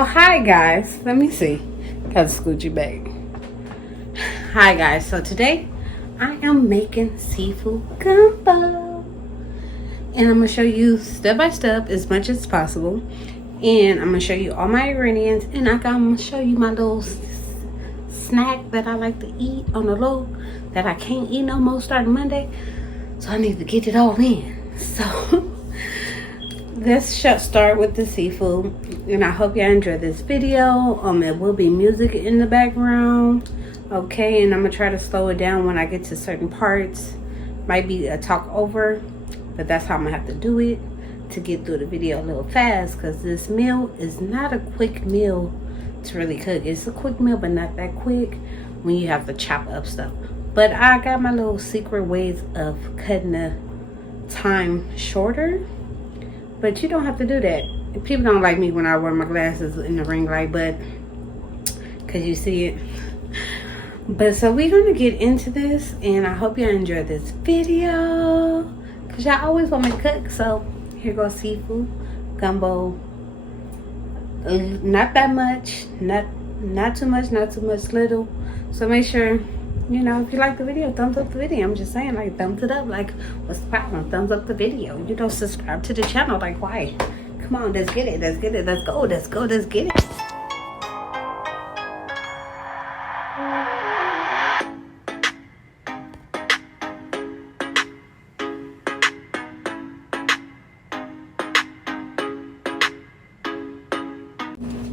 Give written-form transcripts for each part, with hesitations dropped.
Oh, hi guys, let me see. Gotta scoot you back. Hi guys, so today I am making seafood gumbo, and I'm gonna show you step by step as much as possible, and I'm gonna show you all my ingredients, and I'm gonna show you my little snack that I like to eat on the low that I can't eat no more starting Monday, so I need to get it all in. So let's start with the seafood, and I hope y'all enjoy this video. It will be music in the background, okay, and I'm gonna try to slow it down when I get to certain parts. Might be a talk over, but that's how I'm gonna have to do it to get through the video a little fast, because this meal is not a quick meal to really cook. It's a quick meal, but not that quick when you have to chop up stuff. But I got my little secret ways of cutting the time shorter. But you don't have to do that. People don't like me when I wear my glasses in the ring light, but because you see it. But so we're going to get into this, and I hope y'all enjoy this video, because y'all always want me to cook. So here goes seafood gumbo. Not that much, not too much, not too much, little. So make sure, you know, if you like the video, thumbs up the video. I'm just saying, like, thumbs it up. Like, what's the problem? Thumbs up the video. You don't subscribe to the channel. Like, why? Come on, let's get it. Let's get it. Let's go. Let's go. Let's get it.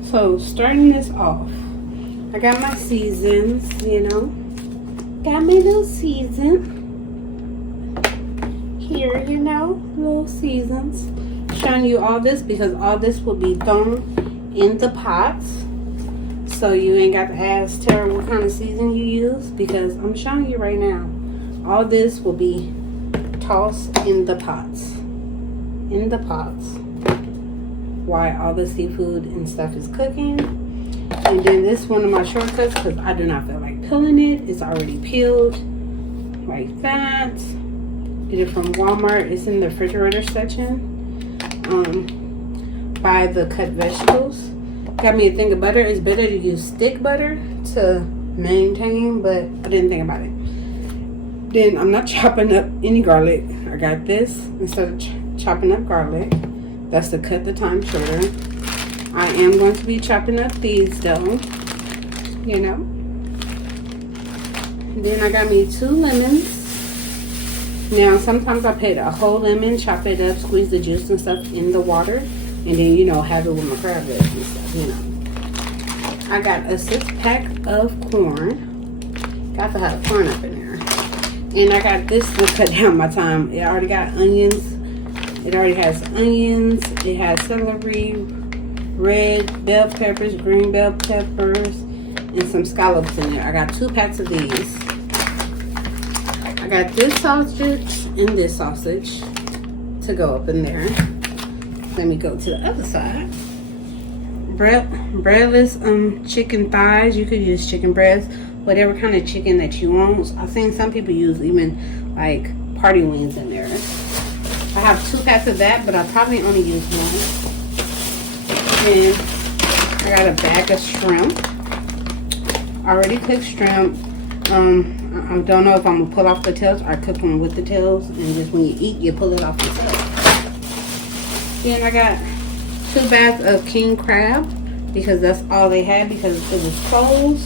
So, starting this off, I got my seasons, you know. Got my little season here, you know, little seasons. Showing you all this because all this will be thrown in the pots, so you ain't got to ask Tara what kind of season you use, because I'm showing you right now. All this will be tossed in the pots, while all the seafood and stuff is cooking. And then this one of my shortcuts, because I do not feel like peeling it. It's already peeled like that. Get it from Walmart. It's in the refrigerator section. Buy the cut vegetables. Got me a thing of butter. It's better to use stick butter to maintain, but I didn't think about it. Then I'm not chopping up any garlic. I got this instead of chopping up garlic. That's to cut the time shorter. I am going to be chopping up these though, you know. Then I got me 2 lemons. Now sometimes I put a whole lemon, chop it up, squeeze the juice and stuff in the water, and then, you know, have it with my crab legs and stuff, you know. I got a 6-pack of corn. Got to have corn up in there. And I got this to cut down my time. It already got onions. It already has onions. It has celery, red bell peppers, green bell peppers, and some scallops in there. I got 2 packs of these. I got this sausage and this sausage to go up in there. Let me go to the other side. Breadless chicken thighs. You could use chicken breasts, whatever kind of chicken that you want. I've seen some people use even like party wings in there. I have 2 packs of that, but I probably only use 1. And I got a bag of shrimp, already cooked shrimp. I don't know if I'm gonna pull off the tails or cook them with the tails, and just when you eat, you pull it off the tails. Then I got 2 bags of king crab, because that's all they had, because it was closed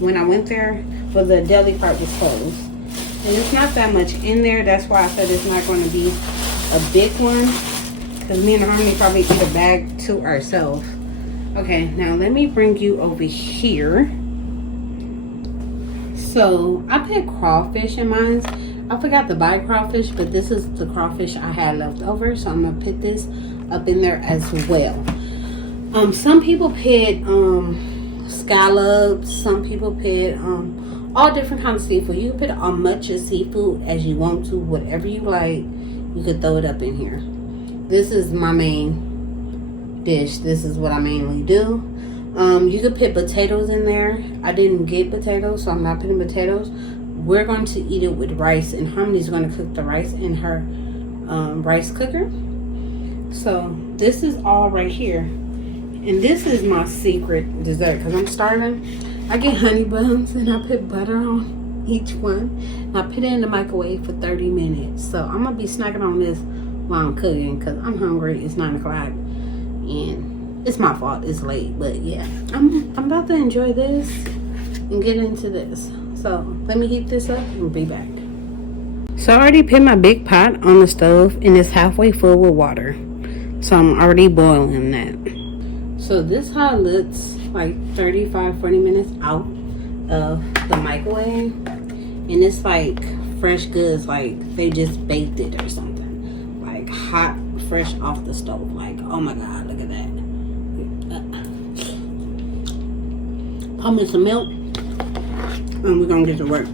when I went there, but the deli part was closed. And it's not that much in there. That's why I said it's not going to be a big one, because me and Harmony probably eat a bag to ourselves. Okay, now let me bring you over here. So I put crawfish in mine. I forgot to buy crawfish, but this is the crawfish I had left over, so I'm gonna put this up in there as well. Some people put scallops. Some people put all different kinds of seafood. You can put as much as seafood as you want to, whatever you like. You could throw it up in here. This is my main dish. This is what I mainly do. You could put potatoes in there. I didn't get potatoes, so I'm not putting potatoes. We're going to eat it with rice, and Harmony's going to cook the rice in her rice cooker. So this is all right here. And this is my secret dessert because I'm starving. I get honey buns and I put butter on each one. And I put it in the microwave for 30 minutes. So I'm going to be snacking on this while I'm cooking because I'm hungry. It's 9 o'clock and it's my fault. It's late. But yeah, I'm about to enjoy this and get into this. So let me heat this up and be back. So I already put my big pot on the stove and it's halfway full with water. So I'm already boiling that. So this is how it looks like 35-40 minutes out of the microwave. And it's like fresh goods, like they just baked it or something. Like hot, fresh off the stove. Like, oh my God, look at that. Pour me some milk and we're gonna get to work.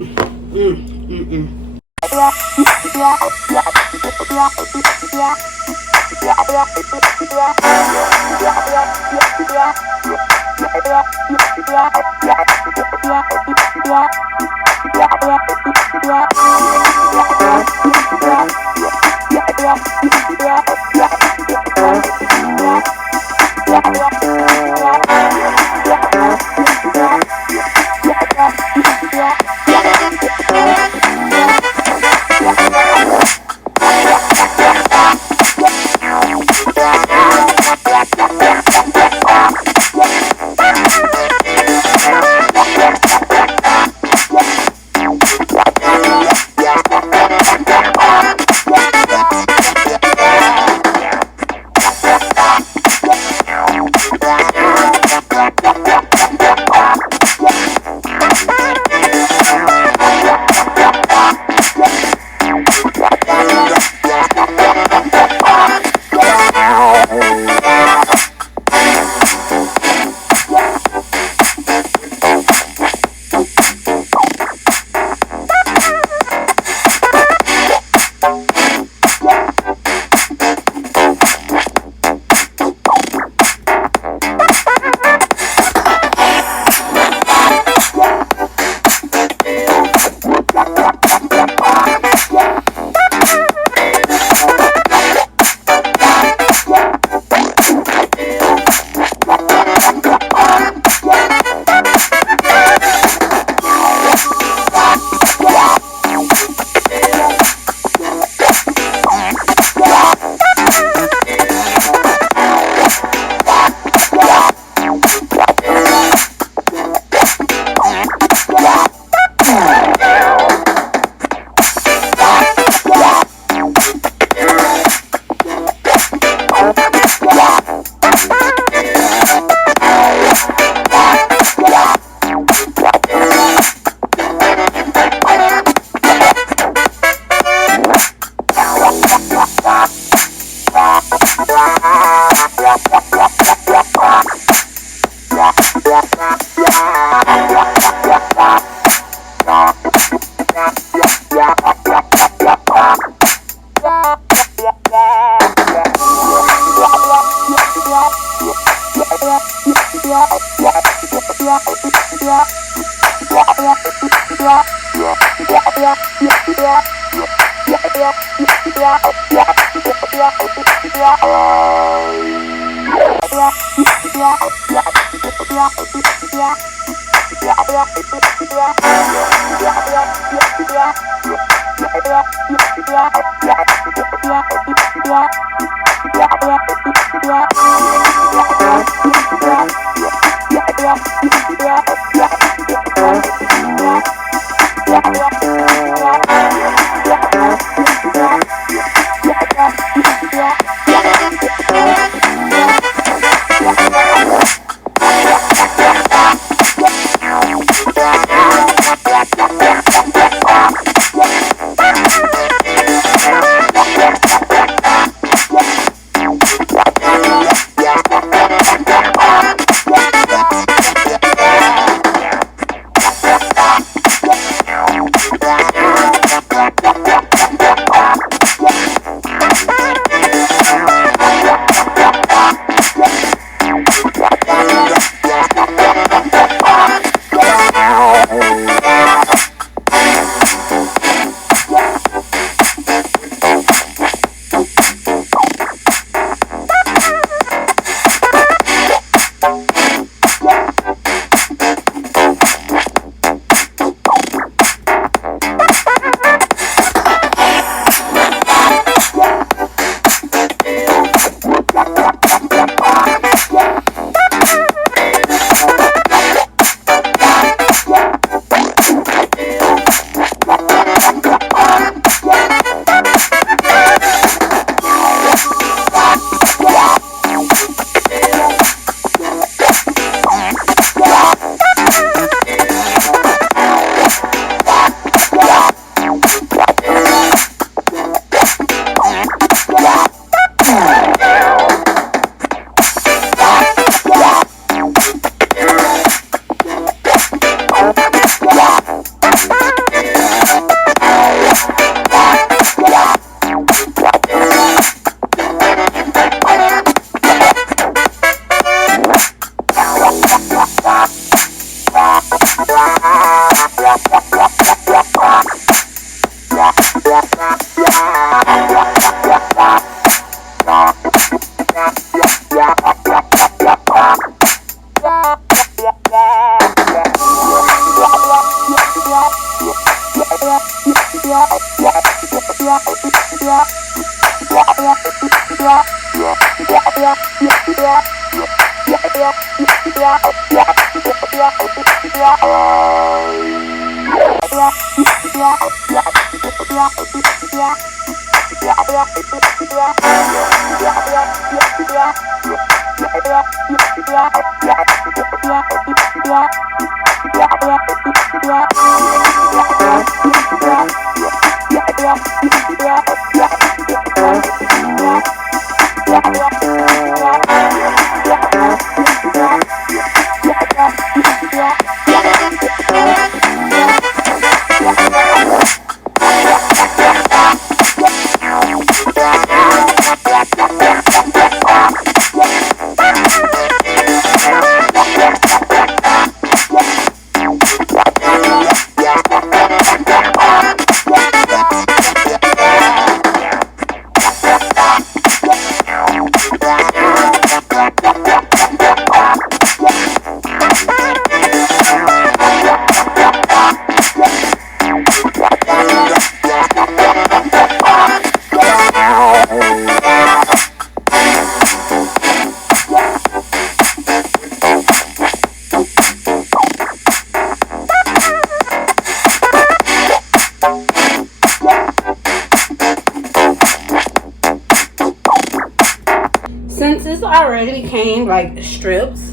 Since this already came like strips,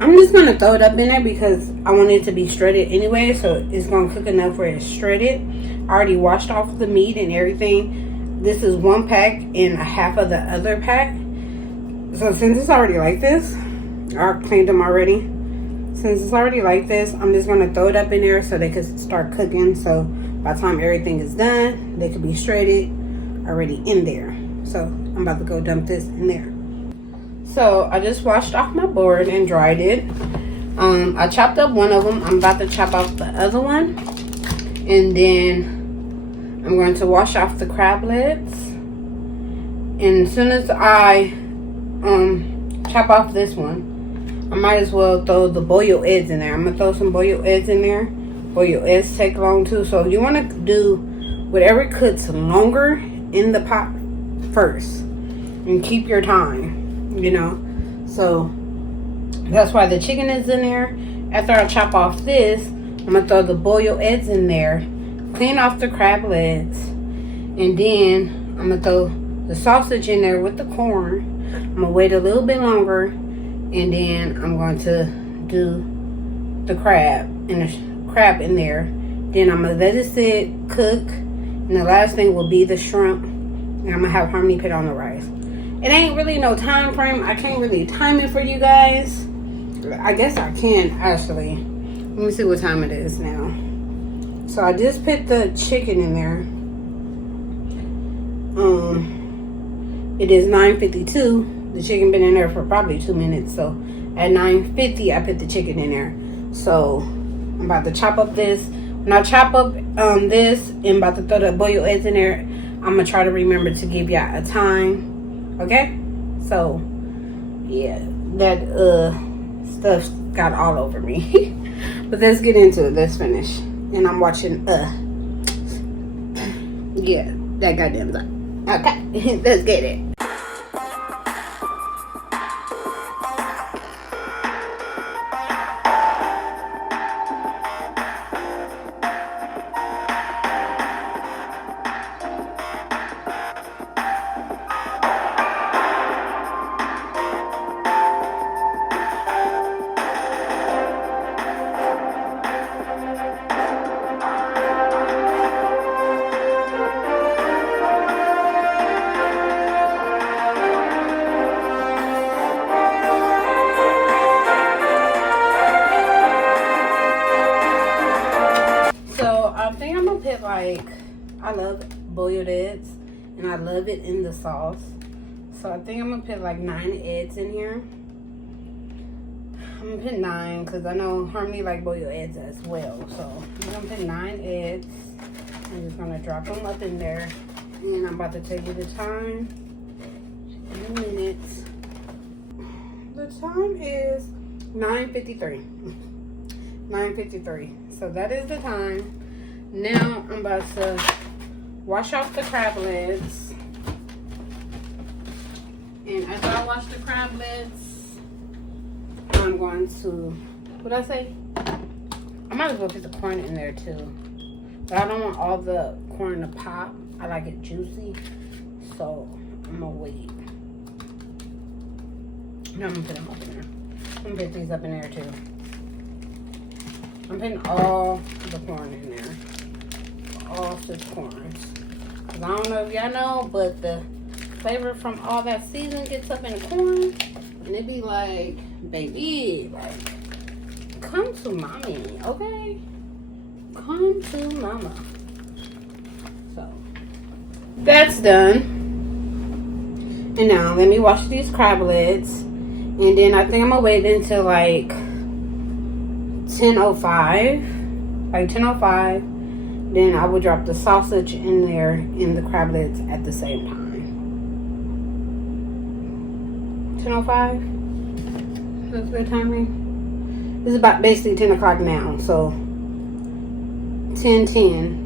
I'm just gonna throw it up in there because I want it to be shredded anyway, so it's gonna cook enough where it's shredded. I already washed off the meat and everything. This is one pack and a half of the other pack. So since it's already like this, I cleaned them already. Since it's already like this, I'm just gonna throw it up in there so they can start cooking. So by the time everything is done, they could be shredded already in there. So I'm about to go dump this in there. So I just washed off my board and dried it. I chopped up one of them. I'm about to chop off the other one. And then I'm going to wash off the crablets. And as soon as I chop off this one, I might as well throw the boiled eggs in there. I'm going to throw some boiled eggs in there. Boiled eggs take long too. So you want to do whatever cooks longer in the pot first. And keep your time, you know. So that's why the chicken is in there. After I chop off this, I'm going to throw the boiled eggs in there. Clean off the crablets. And then I'm going to throw the sausage in there with the corn. I'm going to wait a little bit longer. And then I'm going to do the crab and the crab in there. Then I'm going to let it sit, cook. And the last thing will be the shrimp. And I'm going to have Harmony put on the rice. It ain't really no time frame. I can't really time it for you guys. I guess I can actually. Let me see what time it is now. So I just put the chicken in there. It is 9:52. The chicken been in there for probably 2 minutes. So at 9:50 I put the chicken in there. So I'm about to chop up this. When I chop up this and about to throw the boiled eggs in there, I'm gonna try to remember to give y'all a time. Okay, so yeah, that stuff got all over me. But let's get into it. Let's finish. And I'm watching yeah, that goddamn thing. Okay, let's get it. Like, I love boiled eggs and I love it in the sauce, so I think I'm gonna put like 9 eggs in here. I'm gonna put 9 because I know Harmony like boiled eggs as well, so I'm gonna put 9 eggs. I'm just gonna drop them up in there, and I'm about to tell you the time in minutes. The time is 9:53. 9:53. So that is the time. Now I'm about to wash off the crablets. And after I wash the crablets, I'm going to, what did I say? I might as well put the corn in there too. But I don't want all the corn to pop. I like it juicy. So I'm gonna wait. Now I'm gonna put them up in there. I'm gonna put these up in there too. I'm putting all the corn in there. All 6 corns. Cause I don't know if y'all know, but the flavor from all that seasoning gets up in the corn. And it be like, baby, like, come to mommy, okay? Come to mama. So, that's done. And now, let me wash these crablets. And then I think I'm gonna wait until like 10:05. Like 10:05. Then I will drop the sausage in there in the crablets at the same time. 10:05. That's good timing. This is about basically 10 o'clock now. So 10:10.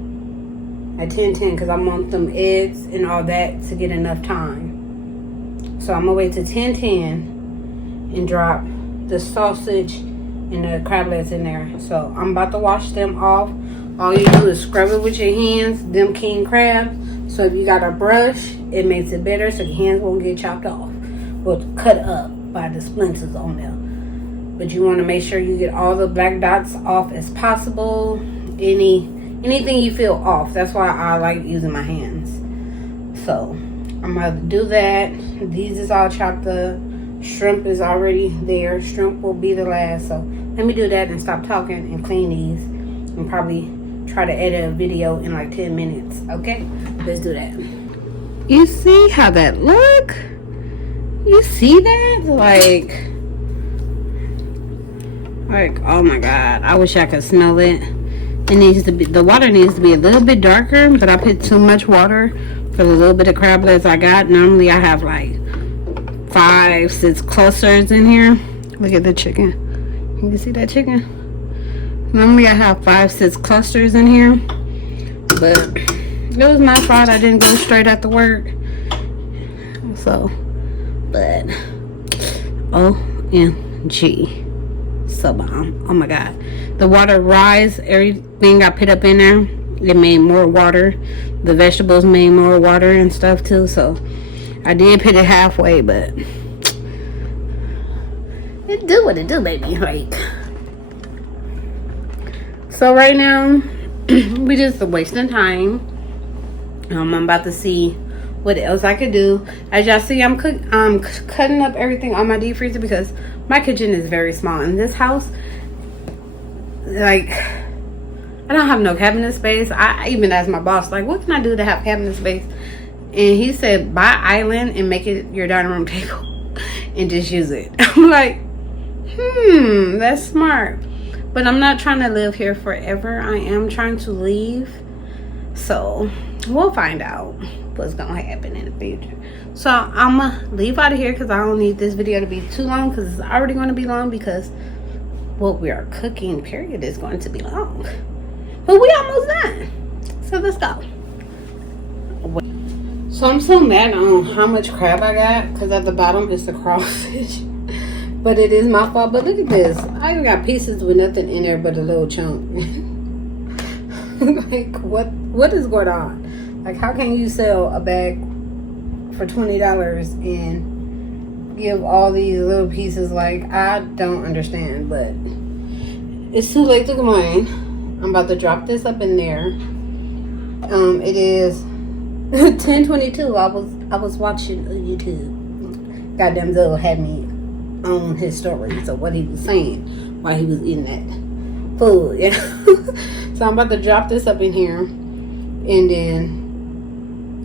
At 10:10, because I want them eggs and all that to get enough time. So I'm gonna wait till 10:10 and drop the sausage and the crablets in there. So I'm about to wash them off. All you do is scrub it with your hands, them king crabs. So if you got a brush, it makes it better so your hands won't get chopped off or cut up by the splinters on them. But you want to make sure you get all the black dots off as possible. Anything you feel off. That's why I like using my hands. So I'm going to do that. These is all chopped up. Shrimp is already there. Shrimp will be the last. So let me do that and stop talking and clean these. And probably try to edit a video in like 10 minutes. Okay? Let's do that. You see how that look? You see that? Like, oh my God. I wish I could smell it. It needs to be, the water needs to be a little bit darker, but I put too much water for the little bit of crablets I got. Normally I have like 5, 6 clusters in here. Look at the chicken. You can see that chicken? Normally I have 5, 6 clusters in here. But it was my fault I didn't go straight after work. So, but OMG. So bomb. Oh my God. The water rise, everything I put up in there, it made more water. The vegetables made more water and stuff too. So I did put it halfway, but it do what it do, baby. Like, so right now we just wasting time. I'm about to see what else I could do. As y'all see, I'm cutting up everything on my deep freezer because my kitchen is very small in this house. Like, I don't have no cabinet space. I even asked my boss, like, what can I do to have cabinet space? And he said, buy island and make it your dining room table and just use it. I'm like, that's smart. But I'm not trying to live here forever. I am trying to leave. So we'll find out what's gonna happen in the future. So I'm gonna leave out of here because I don't need this video to be too long, because it's already going to be long, because what we are cooking period is going to be long. But we almost done. So let's go. So I'm so mad on how much crab I got, because at the bottom is the crawfish. But it is my fault. But look at this. I even got pieces with nothing in there but a little chunk. Like, what is going on? Like, how can you sell a bag for $20 and give all these little pieces? Like, I don't understand. But it's too late to complain. I'm about to drop this up in there. It is 10:22. I was watching YouTube. Goddamn Zoe had me on his story, so what he was saying while he was eating that food. Yeah. So I'm about to drop this up in here, and then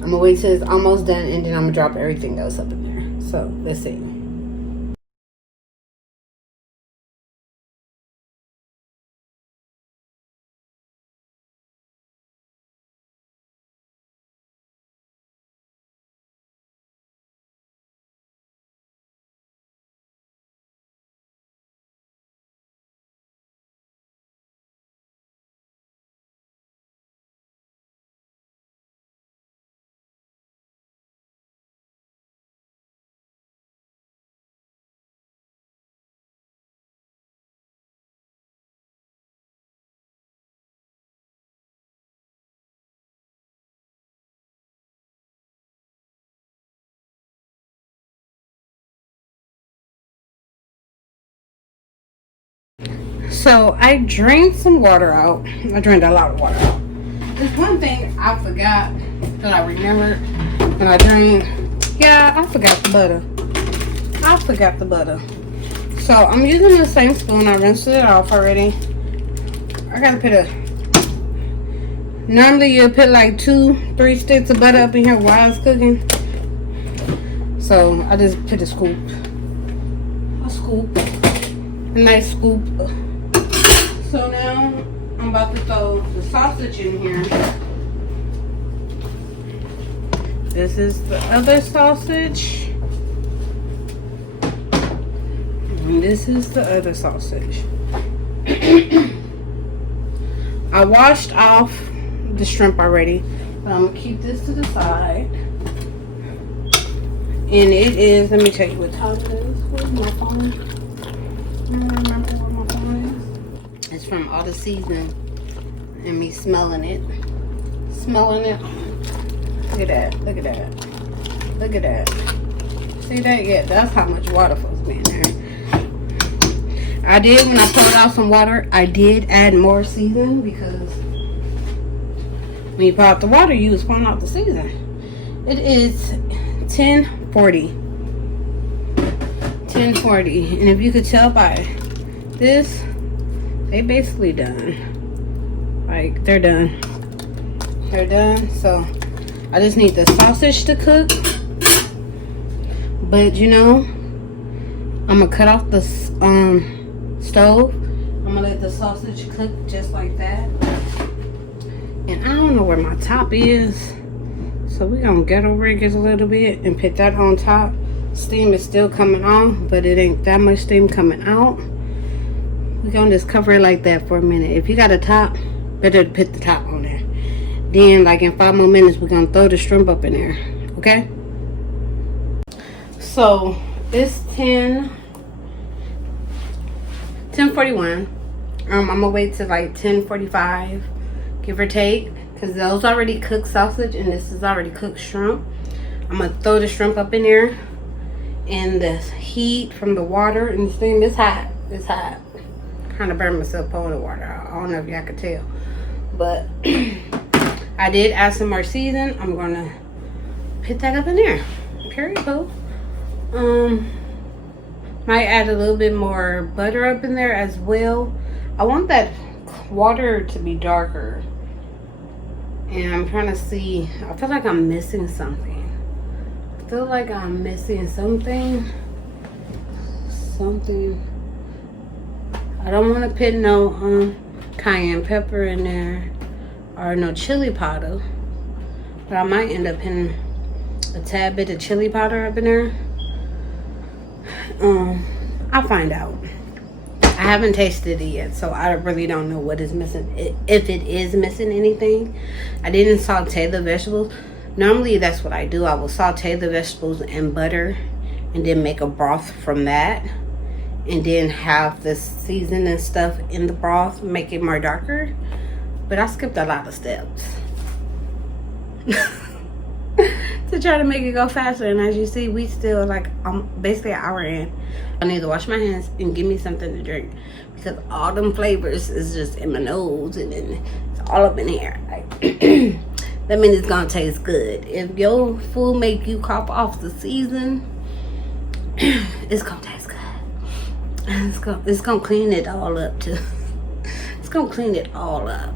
I'm gonna wait till it's almost done, and then I'm gonna drop everything else up in there. So let's see. So I drained some water out. I drained a lot of water out. There's one thing I forgot that I remembered when I drained. Yeah, I forgot the butter. I forgot the butter. So I'm using the same spoon. I rinsed it off already. I gotta put a... Normally you'll put like 2-3 sticks of butter up in here while it's cooking. So I just put a scoop. A nice scoop. So now I'm about to throw the sausage in here. This is the other sausage. And this is the other sausage. I washed off the shrimp already, but I'm gonna keep this to the side. And it is, let me tell you what time it is. Where's my phone? I don't remember where my phone is. It's from all the seasoning and me smelling it. Smelling it. Look at that. Look at that. Look at that. See that? Yeah, that's how much water supposed to be in there. I did, when I poured out some water, I did add more seasoning because when you pour out the water, you was pouring out the seasoning. It is 10:40. 10:40. And if you could tell by this, they basically done. Like, they're done. They're done. So I just need the sausage to cook. But you know, I'm gonna cut off the stove. I'm gonna let the sausage cook just like that. And I don't know where my top is, so we're gonna ghetto rig it a little bit and put that on top. Steam is still coming on, but it ain't that much steam coming out. We're gonna just cover it like that for a minute. If you got a top, better put the top on there. Then like in 5 more minutes, we're gonna throw the shrimp up in there. Okay? So it's 10:41. I'm gonna wait till like 10:45, give or take, because those already cooked sausage and this is already cooked shrimp. I'm gonna throw the shrimp up in there, and the heat from the water and the steam is hot. It's hot. Kind of burned myself pouring the water out. I don't know if y'all could tell, but I did add some more season. I'm gonna put that up in there. Period. Might add a little bit more butter up in there as well. I want that water to be darker. And I'm trying to see. I feel like I'm missing something. I feel like I'm missing something. I don't want to put no cayenne pepper in there. Or no chili powder. But I might end up putting a tad bit of chili powder up in there. I'll find out. I haven't tasted it yet, so I really don't know what is missing. If it is missing anything. I didn't saute the vegetables. Normally that's what I do. I will saute the vegetables in butter and then make a broth from that, and then have the seasoning and stuff in the broth, make it more darker. But I skipped a lot of steps to try to make it go faster. And as you see, we still like basically an hour in. I need to wash my hands and give me something to drink, because all them flavors is just in my nose and then it's all up in here. Like, that means it's gonna taste good. If your food make you cough off the season, it's gonna taste good. It's gonna clean it all up too. It's gonna clean it all up.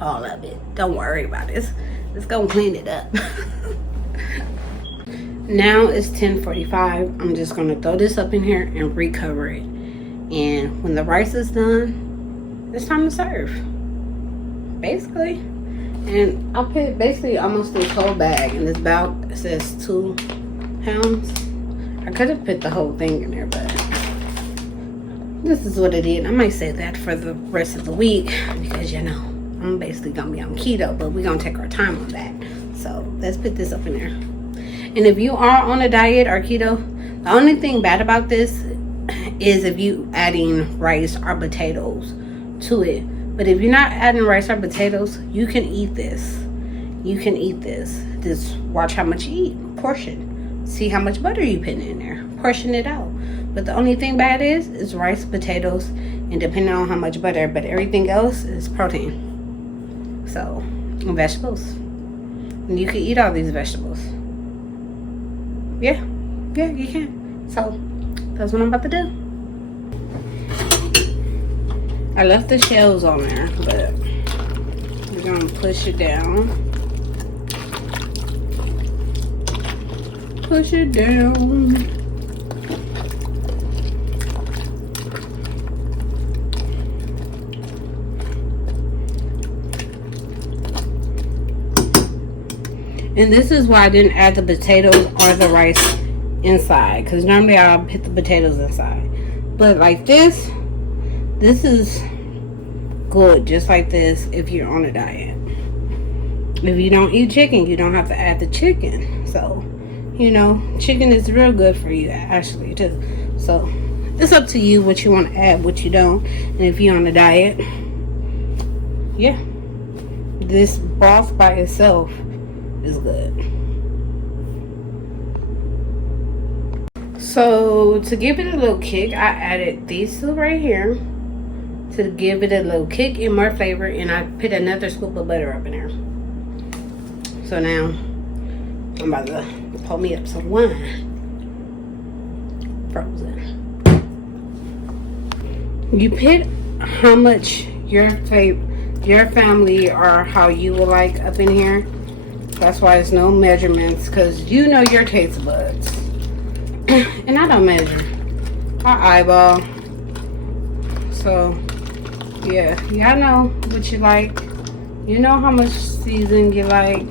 All of it. Don't worry about it. It's gonna clean it up. Now it's 10:45. I'm just gonna throw this up in here and recover it. And when the rice is done, it's time to serve. Basically. And I put basically almost this whole bag in this bag. It says 2 pounds. I could have put the whole thing in there, but this is what it is. I might say that for the rest of the week, because you know I'm basically gonna be on keto, but we're gonna take our time on that. So let's put this up in there. And if you are on a diet or keto, the only thing bad about this is if you adding rice or potatoes to it. But if you're not adding rice or potatoes, you can eat this. You can eat this. Just watch how much you eat. Portion. See how much butter you put in there. Portion it out. But the only thing bad is rice, potatoes, and depending on how much butter. But everything else is protein. So, and vegetables. And you can eat all these vegetables. Yeah, you can. So, that's what I'm about to do. I left the shells on there, but we're gonna push it down. Push it down. And this is why I didn't add the potatoes or the rice inside, because normally I'll put the potatoes inside. But like this is good, just like this, if you're on a diet. If you don't eat chicken, you don't have to add the chicken. So, you know, chicken is real good for you, actually, too. So, it's up to you what you want to add, what you don't. And if you're on a diet, yeah, this broth by itself is good. So, to give it a little kick, I added these two right here to give it a little kick and more flavor, and I put another scoop of butter up in there. So now I'm about to pour me up some wine. Frozen. You put how much your family or how you would like up in here. That's why there's no measurements, because you know your taste buds. And I don't measure. I eyeball. So yeah, y'all know what you like. You know how much seasoning you like.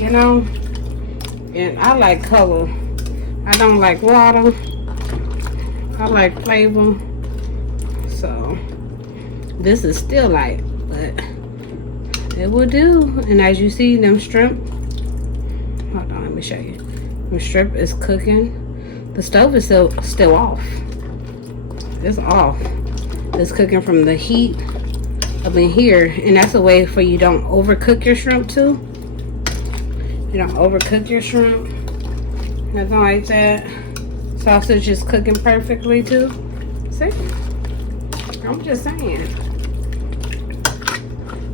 You know, and I like color. I don't like water. I like flavor. So this is still light, but it will do. And as you see, them shrimp. Hold on, let me show you. The shrimp is cooking. The stove is still off. It's off. It's cooking from the heat up in here, and that's a way for you don't overcook your shrimp too. You don't overcook your shrimp. Nothing like that. Sausage is cooking perfectly too. See? I'm just saying.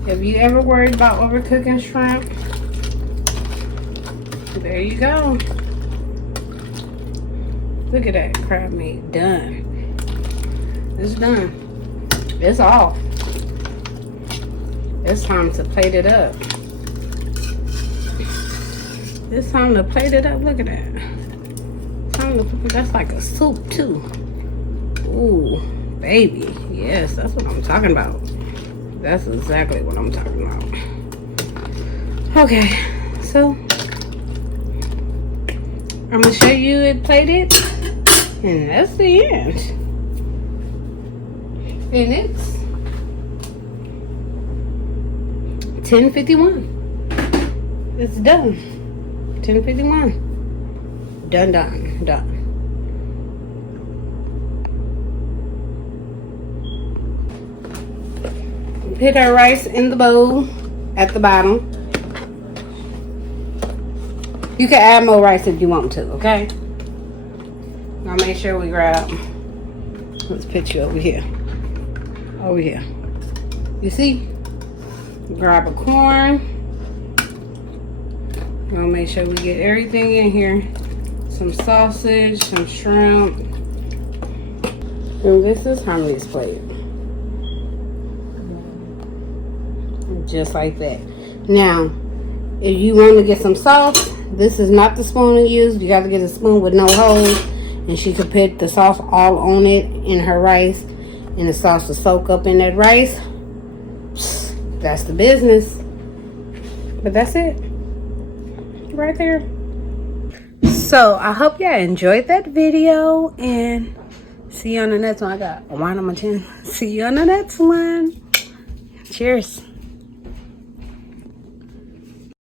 If you ever worried about overcooking shrimp, there you go. Look at that crab meat. Done. It's done. It's off. It's time to plate it up. It's time to plate it up. Look at that. That's like a soup too. Ooh, baby. Yes, that's what I'm talking about. That's exactly what I'm talking about. Okay, so I'm gonna show you it plated, and that's the end. And it's 10:51. It's done. 10:51. Done. Put our rice in the bowl at the bottom. You can add more rice if you want to, okay? Now make sure we grab, let's put you over here. Over here. You see? Grab a corn. We'll make sure we get everything in here. Some sausage, some shrimp. And this is Harmony's plate. Just like that. Now, if you want to get some sauce, this is not the spoon to use. You got to get a spoon with no holes. And she could put the sauce all on it in her rice. And the sauce will soak up in that rice. That's the business. But that's it. Right there. So, I hope y'all enjoyed that video. And see you on the next one. I got a wine on my chin. See you on the next one. Cheers.